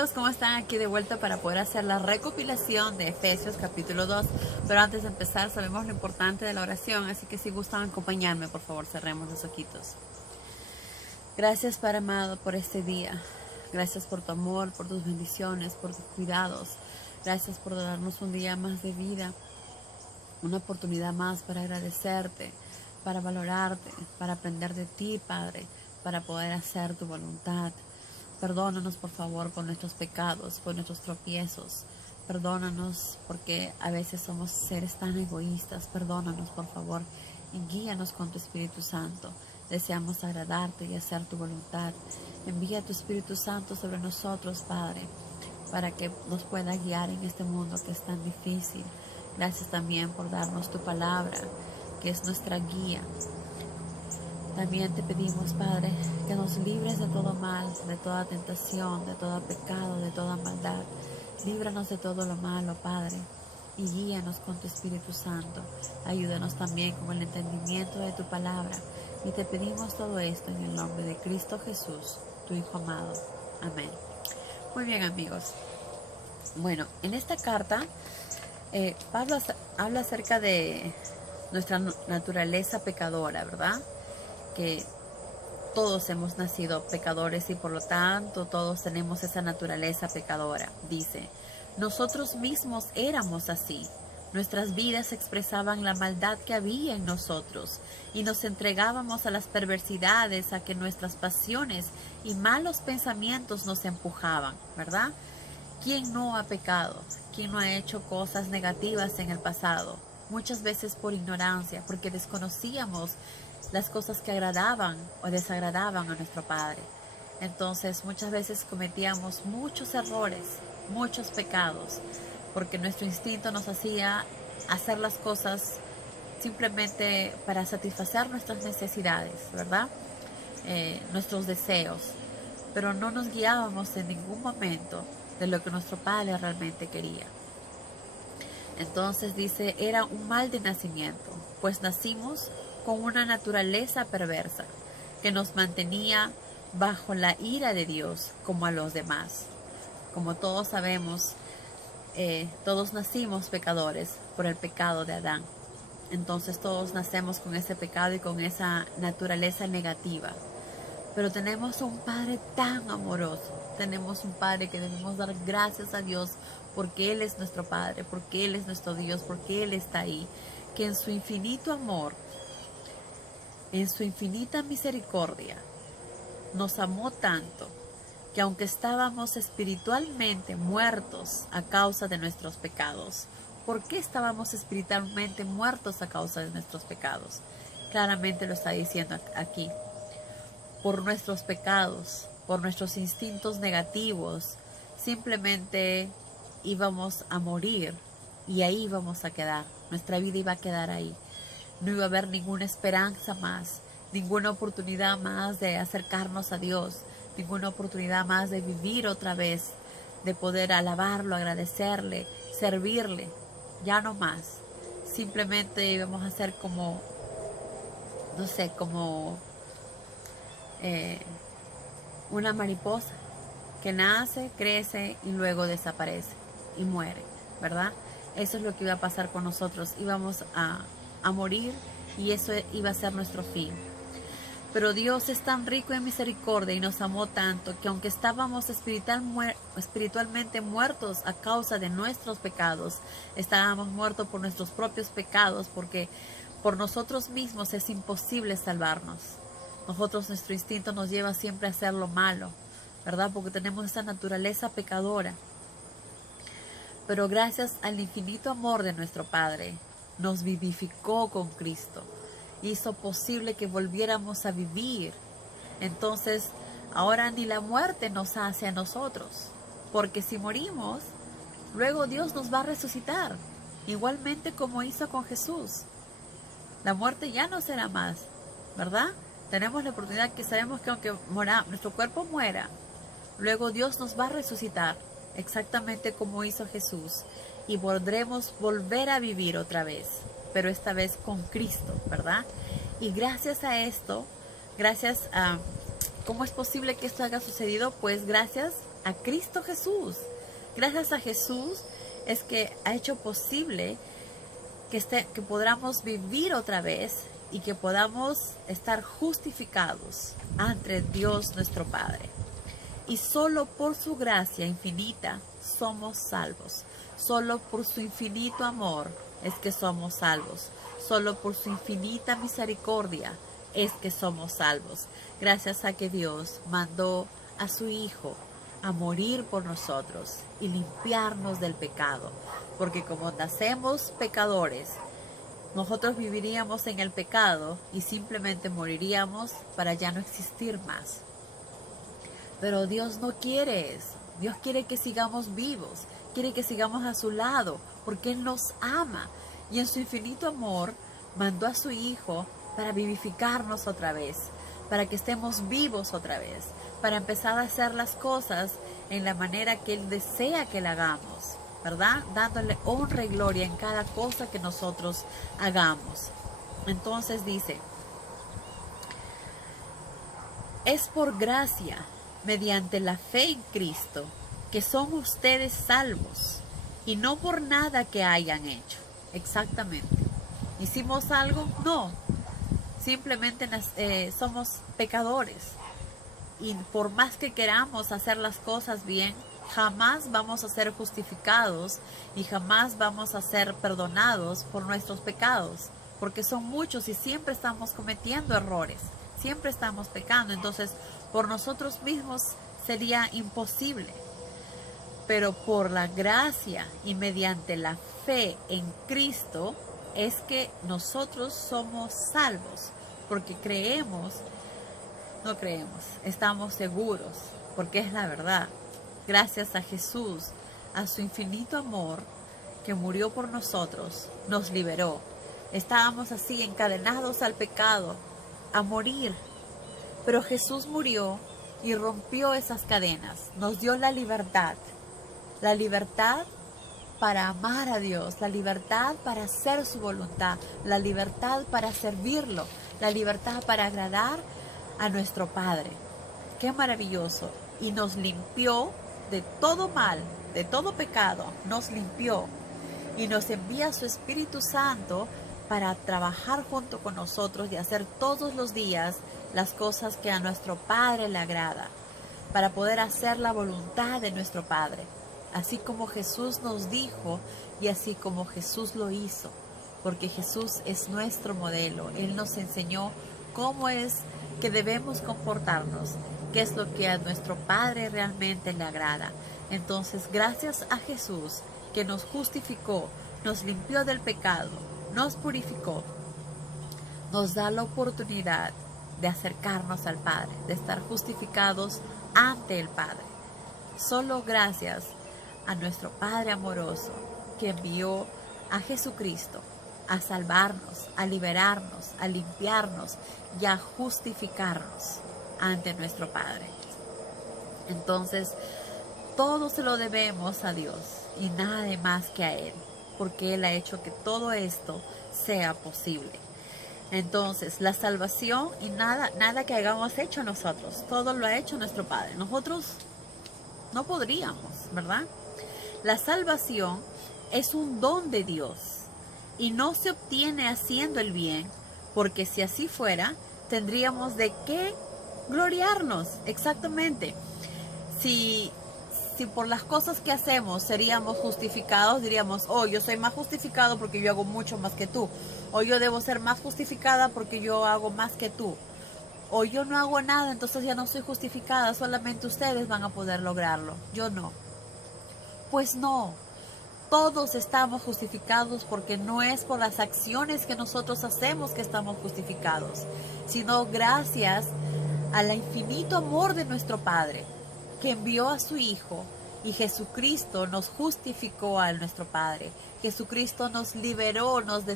amigos, ¿cómo están? Aquí de vuelta para poder hacer la recopilación de Efesios capítulo 2. Pero antes de empezar, sabemos lo importante de la oración, así que si gustan acompañarme, por favor, cerremos los ojitos. Gracias, Padre amado, por este día. Gracias por tu amor, por tus bendiciones, por tus cuidados. Gracias por darnos un día más de vida, una oportunidad más para agradecerte, para valorarte, para aprender de ti, Padre, para poder hacer tu voluntad. Perdónanos, por favor, por nuestros pecados, por nuestros tropiezos. Perdónanos porque a veces somos seres tan egoístas. Perdónanos, por favor, y guíanos con tu Espíritu Santo. Deseamos agradarte y hacer tu voluntad. Envía tu Espíritu Santo sobre nosotros, Padre, para que nos pueda guiar en este mundo que es tan difícil. Gracias también por darnos tu palabra, que es nuestra guía. También te pedimos, Padre, que nos libres de todo mal, de toda tentación, de todo pecado, de toda maldad. Líbranos de todo lo malo, Padre, y guíanos con tu Espíritu Santo. Ayúdanos también con el entendimiento de tu palabra. Y te pedimos todo esto en el nombre de Cristo Jesús, tu Hijo amado. Amén. Muy bien, amigos. Bueno, en esta carta, Pablo habla acerca de nuestra naturaleza pecadora, ¿verdad? Que todos hemos nacido pecadores y por lo tanto todos tenemos esa naturaleza pecadora. Dice, nosotros mismos éramos así. Nuestras vidas expresaban la maldad que había en nosotros y nos entregábamos a las perversidades, a que nuestras pasiones y malos pensamientos nos empujaban, ¿verdad? ¿Quién no ha pecado? ¿Quién no ha hecho cosas negativas en el pasado? Muchas veces por ignorancia, porque desconocíamos las cosas que agradaban o desagradaban a nuestro Padre. Entonces muchas veces cometíamos muchos errores, muchos pecados, porque nuestro instinto nos hacía hacer las cosas simplemente para satisfacer nuestras necesidades, ¿verdad? Nuestros deseos, pero no nos guiábamos en ningún momento de lo que nuestro Padre realmente quería. Entonces dice, era un mal de nacimiento, pues nacimos con una naturaleza perversa que nos mantenía bajo la ira de Dios como a los demás. Como todos sabemos, todos nacimos pecadores por el pecado de Adán. Entonces todos nacemos con ese pecado y con esa naturaleza negativa. Pero tenemos un Padre tan amoroso. Tenemos un Padre que debemos dar gracias a Dios porque Él es nuestro Padre, porque Él es nuestro Dios, porque Él está ahí. Que en su infinito amor, en su infinita misericordia, nos amó tanto que aunque estábamos espiritualmente muertos a causa de nuestros pecados, ¿por qué estábamos espiritualmente muertos a causa de nuestros pecados? Claramente lo está diciendo aquí. Por nuestros pecados, por nuestros instintos negativos, simplemente íbamos a morir y ahí íbamos a quedar. Nuestra vida iba a quedar ahí. No iba a haber ninguna esperanza más, ninguna oportunidad más de acercarnos a Dios, ninguna oportunidad más de vivir otra vez, de poder alabarlo, agradecerle, servirle. Ya no más. Simplemente íbamos a ser como, no sé, como una mariposa que nace, crece y luego desaparece y muere, ¿verdad? Eso es lo que iba a pasar con nosotros. Íbamos a morir y eso iba a ser nuestro fin. Pero Dios es tan rico en misericordia y nos amó tanto que aunque estábamos espiritualmente muertos a causa de nuestros pecados, estábamos muertos por nuestros propios pecados, porque por nosotros mismos es imposible salvarnos. Nuestro instinto nos lleva siempre a hacer lo malo, ¿verdad? Porque tenemos esa naturaleza pecadora. Pero gracias al infinito amor de nuestro Padre, nos vivificó con Cristo. Hizo posible que volviéramos a vivir. Entonces, ahora ni la muerte nos hace a nosotros. Porque si morimos, luego Dios nos va a resucitar. Igualmente como hizo con Jesús. La muerte ya no será más, ¿verdad? Tenemos la oportunidad que sabemos que aunque nuestro cuerpo muera, luego Dios nos va a resucitar, exactamente como hizo Jesús, y podremos volver a vivir otra vez, pero esta vez con Cristo, ¿verdad? Y gracias a ¿cómo es posible que esto haya sucedido? Pues gracias a Cristo Jesús. Gracias a Jesús es que ha hecho posible que podamos vivir otra vez y que podamos estar justificados ante Dios nuestro Padre. Y solo por su gracia infinita somos salvos. Solo por su infinito amor es que somos salvos. Solo por su infinita misericordia es que somos salvos. Gracias a que Dios mandó a su Hijo a morir por nosotros y limpiarnos del pecado. Porque como nacemos pecadores, nosotros viviríamos en el pecado y simplemente moriríamos para ya no existir más. Pero Dios no quiere eso. Dios quiere que sigamos vivos, quiere que sigamos a su lado, porque Él nos ama. Y en su infinito amor mandó a su Hijo para vivificarnos otra vez, para que estemos vivos otra vez, para empezar a hacer las cosas en la manera que Él desea que la hagamos, ¿verdad? Dándole honra y gloria en cada cosa que nosotros hagamos. Entonces dice, es por gracia, mediante la fe en Cristo, que son ustedes salvos, y no por nada que hayan hecho. Exactamente. ¿Hicimos algo? No. Simplemente somos pecadores. Y por más que queramos hacer las cosas bien, jamás vamos a ser justificados y jamás vamos a ser perdonados por nuestros pecados, porque son muchos y siempre estamos cometiendo errores, siempre estamos pecando. Entonces, por nosotros mismos sería imposible. Pero por la gracia y mediante la fe en Cristo es que nosotros somos salvos, porque estamos seguros, porque es la verdad. Gracias a Jesús, a su infinito amor que murió por nosotros, nos liberó. Estábamos así encadenados al pecado, a morir, pero Jesús murió y rompió esas cadenas, nos dio la libertad para amar a Dios, la libertad para hacer su voluntad, la libertad para servirlo, la libertad para agradar a nuestro Padre. ¡Qué maravilloso! Y nos limpió de todo mal, de todo pecado, nos limpió y nos envía su Espíritu Santo para trabajar junto con nosotros y hacer todos los días las cosas que a nuestro Padre le agrada, para poder hacer la voluntad de nuestro Padre, así como Jesús nos dijo y así como Jesús lo hizo, porque Jesús es nuestro modelo. Él nos enseñó cómo es que debemos comportarnos, qué es lo que a nuestro Padre realmente le agrada. Entonces, gracias a Jesús que nos justificó, nos limpió del pecado, nos purificó, nos da la oportunidad de acercarnos al Padre, de estar justificados ante el Padre. Solo gracias a nuestro Padre amoroso que envió a Jesucristo a salvarnos, a liberarnos, a limpiarnos y a justificarnos ante nuestro Padre. Entonces, todo se lo debemos a Dios y nada más que a Él, porque Él ha hecho que todo esto sea posible. Entonces, la salvación y nada que hayamos hecho nosotros, todo lo ha hecho nuestro Padre. Nosotros no podríamos, ¿verdad? La salvación es un don de Dios y no se obtiene haciendo el bien, porque si así fuera, tendríamos de qué gloriarnos. Exactamente. Si por las cosas que hacemos seríamos justificados, diríamos, oh, yo soy más justificado porque yo hago mucho más que tú, o yo debo ser más justificada porque yo hago más que tú, o yo no hago nada, entonces ya no soy justificada, solamente ustedes van a poder lograrlo, yo no. Pues no, todos estamos justificados, porque no es por las acciones que nosotros hacemos que estamos justificados, sino gracias al infinito amor de nuestro Padre, que envió a su Hijo, y Jesucristo nos justificó a nuestro Padre. Jesucristo nos liberó, nos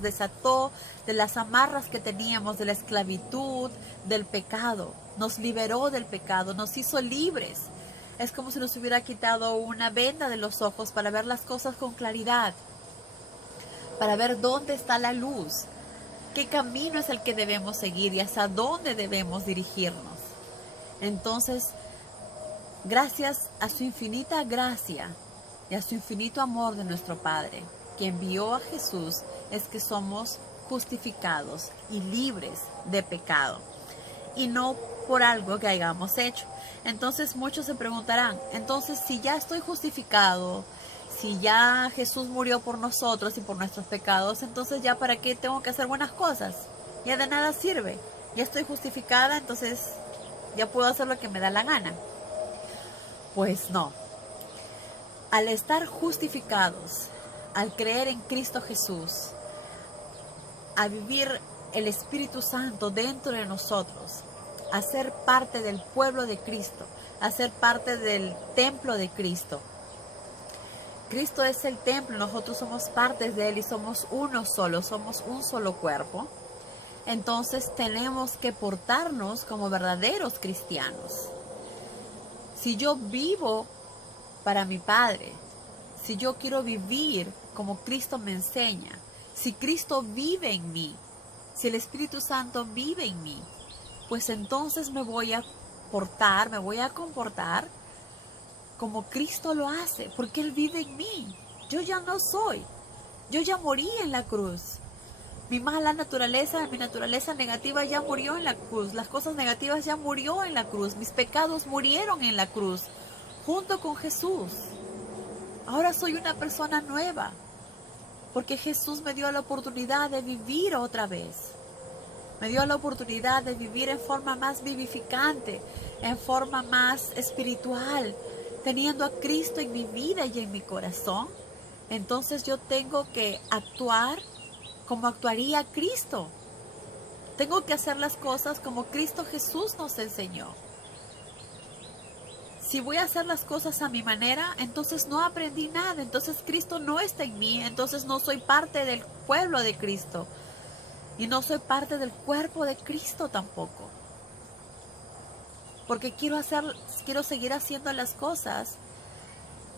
desató de las amarras que teníamos, de la esclavitud, del pecado. Nos liberó del pecado, nos hizo libres. Es como si nos hubiera quitado una venda de los ojos para ver las cosas con claridad, para ver dónde está la luz, qué camino es el que debemos seguir y hacia dónde debemos dirigirnos. Entonces, Gracias a su infinita gracia y a su infinito amor de nuestro Padre, que envió a Jesús, es que somos justificados y libres de pecado, y no por algo que hayamos hecho. Entonces muchos se preguntarán, entonces si ya estoy justificado, si ya Jesús murió por nosotros y por nuestros pecados, entonces ya para qué tengo que hacer buenas cosas, ya de nada sirve, ya estoy justificada, entonces ya puedo hacer lo que me da la gana. Pues no, al estar justificados, al creer en Cristo Jesús, a vivir el Espíritu Santo dentro de nosotros, a ser parte del pueblo de Cristo, a ser parte del templo de Cristo. Cristo es el templo, nosotros somos partes de Él y somos uno solo, somos un solo cuerpo. Entonces tenemos que portarnos como verdaderos cristianos. Si yo vivo para mi Padre, si yo quiero vivir como Cristo me enseña, si Cristo vive en mí, si el Espíritu Santo vive en mí, pues entonces me voy a portar, me voy a comportar como Cristo lo hace, porque Él vive en mí. Yo ya no soy, yo ya morí en la cruz. Mi mala naturaleza, mi naturaleza negativa ya murió en la cruz. Las cosas negativas ya murió en la cruz. Mis pecados murieron en la cruz, junto con Jesús. Ahora soy una persona nueva, porque Jesús me dio la oportunidad de vivir otra vez. Me dio la oportunidad de vivir en forma más vivificante, en forma más espiritual, teniendo a Cristo en mi vida y en mi corazón. Entonces yo tengo que actuar como actuaría Cristo. Tengo que hacer las cosas como Cristo Jesús nos enseñó. Si voy a hacer las cosas a mi manera, entonces no aprendí nada. Entonces Cristo no está en mí. Entonces no soy parte del pueblo de Cristo. Y no soy parte del cuerpo de Cristo tampoco. Porque quiero seguir haciendo las cosas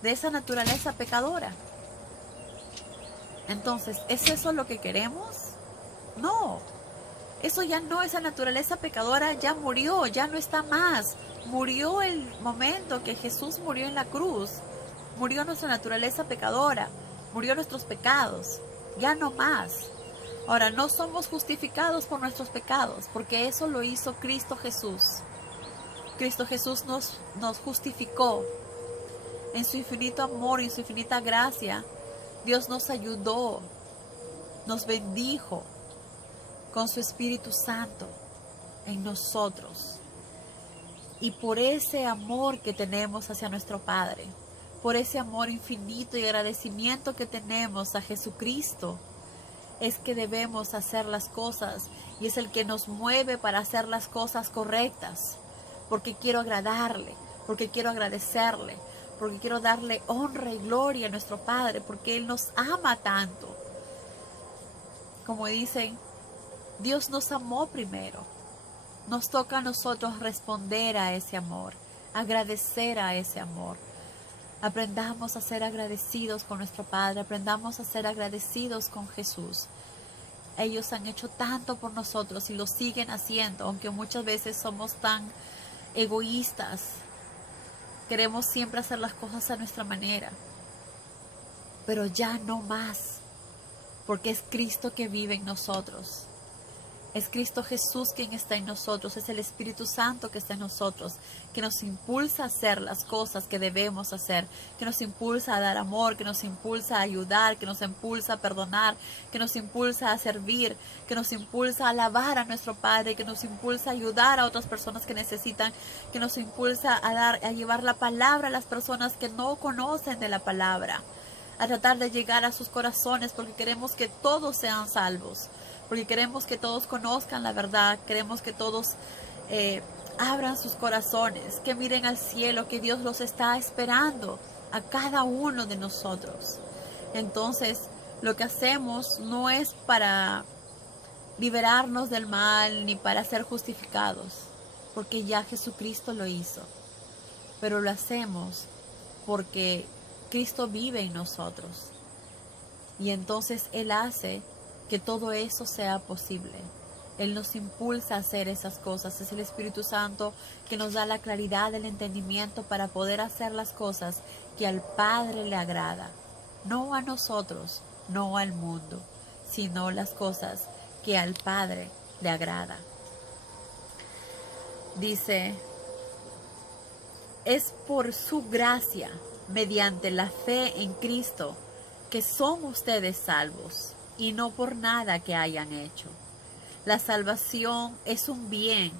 de esa naturaleza pecadora. Entonces, ¿es eso lo que queremos? No. Eso ya no, esa naturaleza pecadora ya murió, ya no está más. Murió el momento que Jesús murió en la cruz. Murió nuestra naturaleza pecadora. Murió nuestros pecados. Ya no más. Ahora, no somos justificados por nuestros pecados, porque eso lo hizo Cristo Jesús. Cristo Jesús nos justificó. En su infinito amor y en su infinita gracia, Dios nos ayudó, nos bendijo con su Espíritu Santo en nosotros. Y por ese amor que tenemos hacia nuestro Padre, por ese amor infinito y agradecimiento que tenemos a Jesucristo, es que debemos hacer las cosas y es el que nos mueve para hacer las cosas correctas, porque quiero agradarle, porque quiero agradecerle, porque quiero darle honra y gloria a nuestro Padre, porque Él nos ama tanto. Como dicen, Dios nos amó primero. Nos toca a nosotros responder a ese amor, agradecer a ese amor. Aprendamos a ser agradecidos con nuestro Padre, aprendamos a ser agradecidos con Jesús. Ellos han hecho tanto por nosotros y lo siguen haciendo, aunque muchas veces somos tan egoístas. Queremos siempre hacer las cosas a nuestra manera, pero ya no más, porque es Cristo que vive en nosotros. Es Cristo Jesús quien está en nosotros, es el Espíritu Santo que está en nosotros, que nos impulsa a hacer las cosas que debemos hacer, que nos impulsa a dar amor, que nos impulsa a ayudar, que nos impulsa a perdonar, que nos impulsa a servir, que nos impulsa a alabar a nuestro Padre, que nos impulsa a ayudar a otras personas que necesitan, que nos impulsa a llevar la palabra a las personas que no conocen de la palabra, a tratar de llegar a sus corazones, porque queremos que todos sean salvos. Porque queremos que todos conozcan la verdad, queremos que todos abran sus corazones, que miren al cielo, que Dios los está esperando a cada uno de nosotros. Entonces, lo que hacemos no es para liberarnos del mal ni para ser justificados, porque ya Jesucristo lo hizo. Pero lo hacemos porque Cristo vive en nosotros. Y entonces Él hace que todo eso sea posible. Él nos impulsa a hacer esas cosas. Es el Espíritu Santo que nos da la claridad del entendimiento para poder hacer las cosas que al Padre le agrada. No a nosotros, no al mundo, sino las cosas que al Padre le agrada. Dice, es por su gracia, mediante la fe en Cristo, que son ustedes salvos, y no por nada que hayan hecho. La salvación es un bien,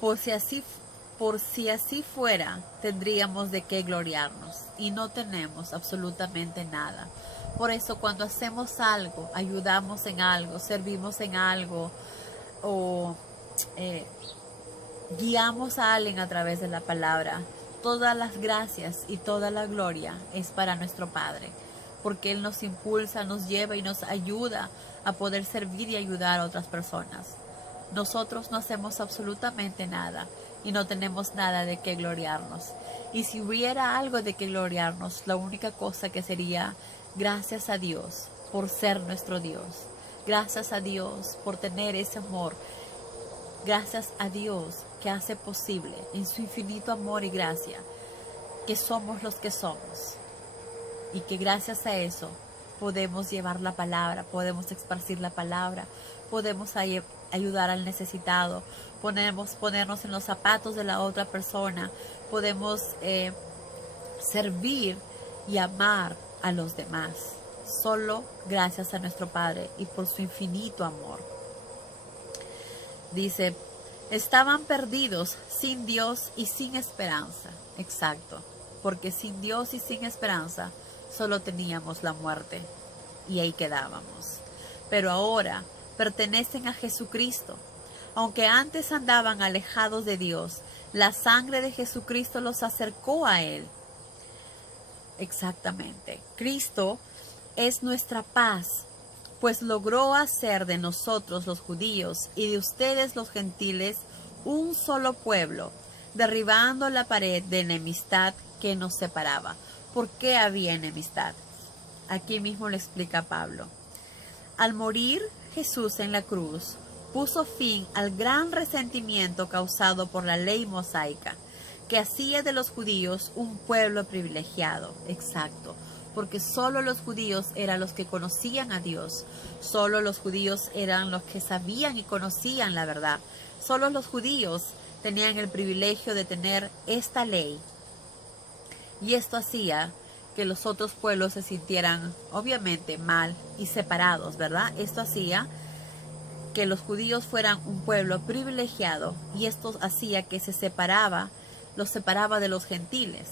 por si así fuera, tendríamos de qué gloriarnos, y no tenemos absolutamente nada. Por eso cuando hacemos algo, ayudamos en algo, servimos en algo, o guiamos a alguien a través de la palabra, todas las gracias y toda la gloria es para nuestro Padre, porque Él nos impulsa, nos lleva y nos ayuda a poder servir y ayudar a otras personas. Nosotros no hacemos absolutamente nada y no tenemos nada de qué gloriarnos. Y si hubiera algo de qué gloriarnos, la única cosa que sería gracias a Dios por ser nuestro Dios. Gracias a Dios por tener ese amor. Gracias a Dios que hace posible en su infinito amor y gracia que somos los que somos. Y que gracias a eso podemos llevar la palabra, podemos esparcir la palabra, podemos ayudar al necesitado, podemos ponernos en los zapatos de la otra persona, podemos servir y amar a los demás, solo gracias a nuestro Padre y por su infinito amor. Dice, estaban perdidos sin Dios y sin esperanza. Exacto, porque sin Dios y sin esperanza solo teníamos la muerte y ahí quedábamos. Pero ahora pertenecen a Jesucristo. Aunque antes andaban alejados de Dios, la sangre de Jesucristo los acercó a Él. Exactamente. Cristo es nuestra paz, pues logró hacer de nosotros los judíos y de ustedes los gentiles un solo pueblo, derribando la pared de enemistad que nos separaba. ¿Por qué había enemistad? Aquí mismo lo explica Pablo. Al morir Jesús en la cruz, puso fin al gran resentimiento causado por la ley mosaica, que hacía de los judíos un pueblo privilegiado. Exacto, porque solo los judíos eran los que conocían a Dios, solo los judíos eran los que sabían y conocían la verdad, solo los judíos tenían el privilegio de tener esta ley. Y esto hacía que los otros pueblos se sintieran obviamente mal y separados, ¿verdad? Esto hacía que los judíos fueran un pueblo privilegiado y esto hacía que los separaba de los gentiles.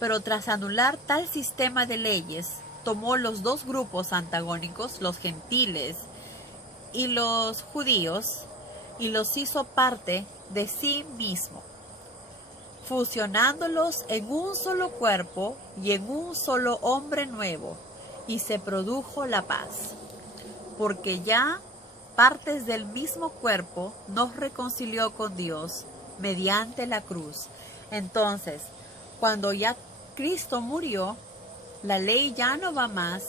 Pero tras anular tal sistema de leyes, tomó los dos grupos antagónicos, los gentiles y los judíos, y los hizo parte de sí mismo, fusionándolos en un solo cuerpo y en un solo hombre nuevo, y se produjo la paz. Porque ya partes del mismo cuerpo nos reconcilió con Dios mediante la cruz. Entonces, cuando ya Cristo murió, la ley ya no va más,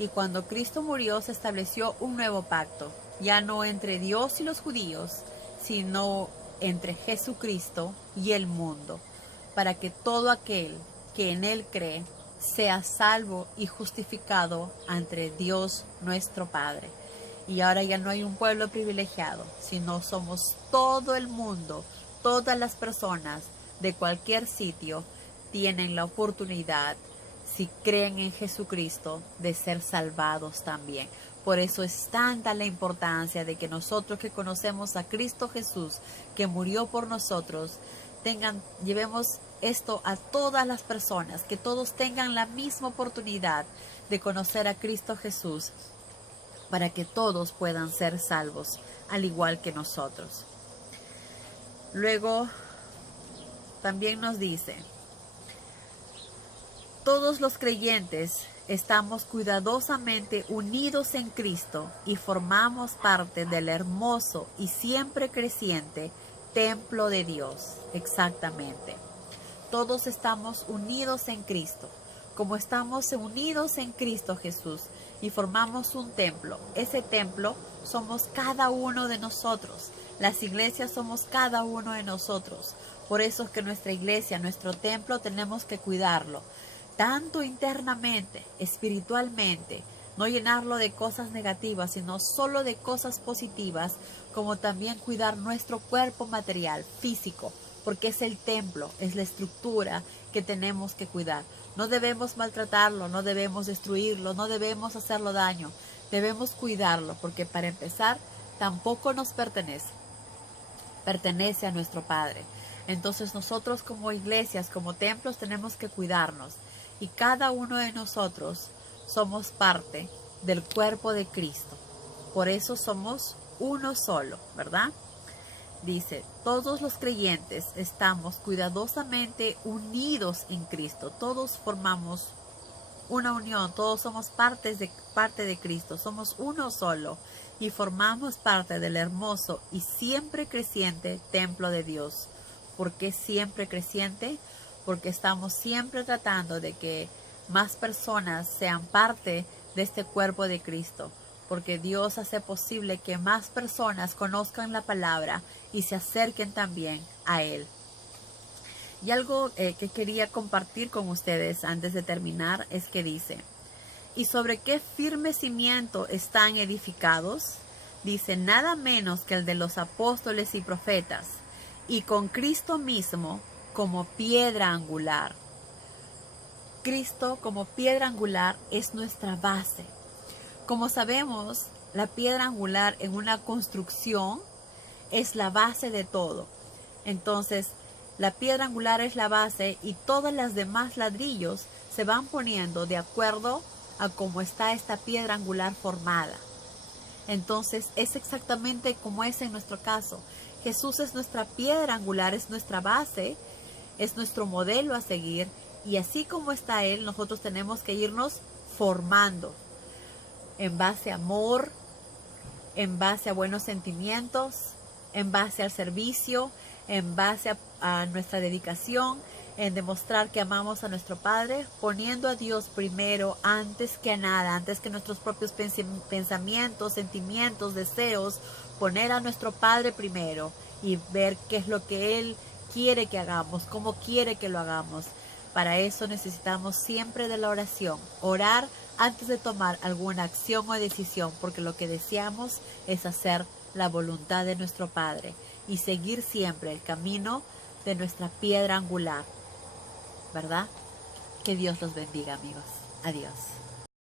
y cuando Cristo murió se estableció un nuevo pacto, ya no entre Dios y los judíos, sino entre Jesucristo y el mundo, para que todo aquel que en Él cree sea salvo y justificado ante Dios nuestro Padre. Y ahora ya no hay un pueblo privilegiado, sino somos todo el mundo, todas las personas de cualquier sitio tienen la oportunidad, si creen en Jesucristo, de ser salvados también. Por eso es tanta la importancia de que nosotros que conocemos a Cristo Jesús, que murió por nosotros, llevemos esto a todas las personas, que todos tengan la misma oportunidad de conocer a Cristo Jesús, para que todos puedan ser salvos, al igual que nosotros. Luego, también nos dice, todos los creyentes estamos cuidadosamente unidos en Cristo y formamos parte del hermoso y siempre creciente templo de Dios. Exactamente. Todos estamos unidos en Cristo, como estamos unidos en Cristo Jesús y formamos un templo, ese templo somos cada uno de nosotros. Las iglesias somos cada uno de nosotros. Por eso es que nuestra iglesia, nuestro templo, tenemos que cuidarlo, tanto internamente, espiritualmente, no llenarlo de cosas negativas, sino solo de cosas positivas, como también cuidar nuestro cuerpo material, físico, porque es el templo, es la estructura que tenemos que cuidar. No debemos maltratarlo, no debemos destruirlo, no debemos hacerlo daño. Debemos cuidarlo, porque para empezar, tampoco nos pertenece. Pertenece a nuestro Padre. Entonces nosotros como iglesias, como templos, tenemos que cuidarnos. Y cada uno de nosotros somos parte del cuerpo de Cristo. Por eso somos uno solo, ¿verdad? Dice, todos los creyentes estamos cuidadosamente unidos en Cristo. Todos formamos una unión, todos somos parte de Cristo. Somos uno solo y formamos parte del hermoso y siempre creciente templo de Dios. ¿Por qué siempre creciente? Porque estamos siempre tratando de que más personas sean parte de este cuerpo de Cristo. Porque Dios hace posible que más personas conozcan la palabra y se acerquen también a Él. Y algo que quería compartir con ustedes antes de terminar es que dice, ¿y sobre qué firme cimiento están edificados? Dice, nada menos que el de los apóstoles y profetas, y con Cristo mismo como piedra angular. Cristo como piedra angular es nuestra base. Como sabemos, la piedra angular en una construcción es la base de todo. Entonces, la piedra angular es la base y todas las demás ladrillos se van poniendo de acuerdo a cómo está esta piedra angular formada. Entonces, es exactamente como es en nuestro caso. Jesús es nuestra piedra angular, es nuestra base, es nuestro modelo a seguir. Y así como está Él, nosotros tenemos que irnos formando en base a amor, en base a buenos sentimientos, en base al servicio, en base a nuestra dedicación, en demostrar que amamos a nuestro Padre, poniendo a Dios primero antes que a nada, antes que nuestros propios pensamientos, sentimientos, deseos, poner a nuestro Padre primero y ver qué es lo que Él quiere que hagamos, cómo quiere que lo hagamos. Para eso necesitamos siempre de la oración, orar antes de tomar alguna acción o decisión, porque lo que deseamos es hacer la voluntad de nuestro Padre y seguir siempre el camino de nuestra piedra angular, ¿verdad? Que Dios los bendiga, amigos. Adiós.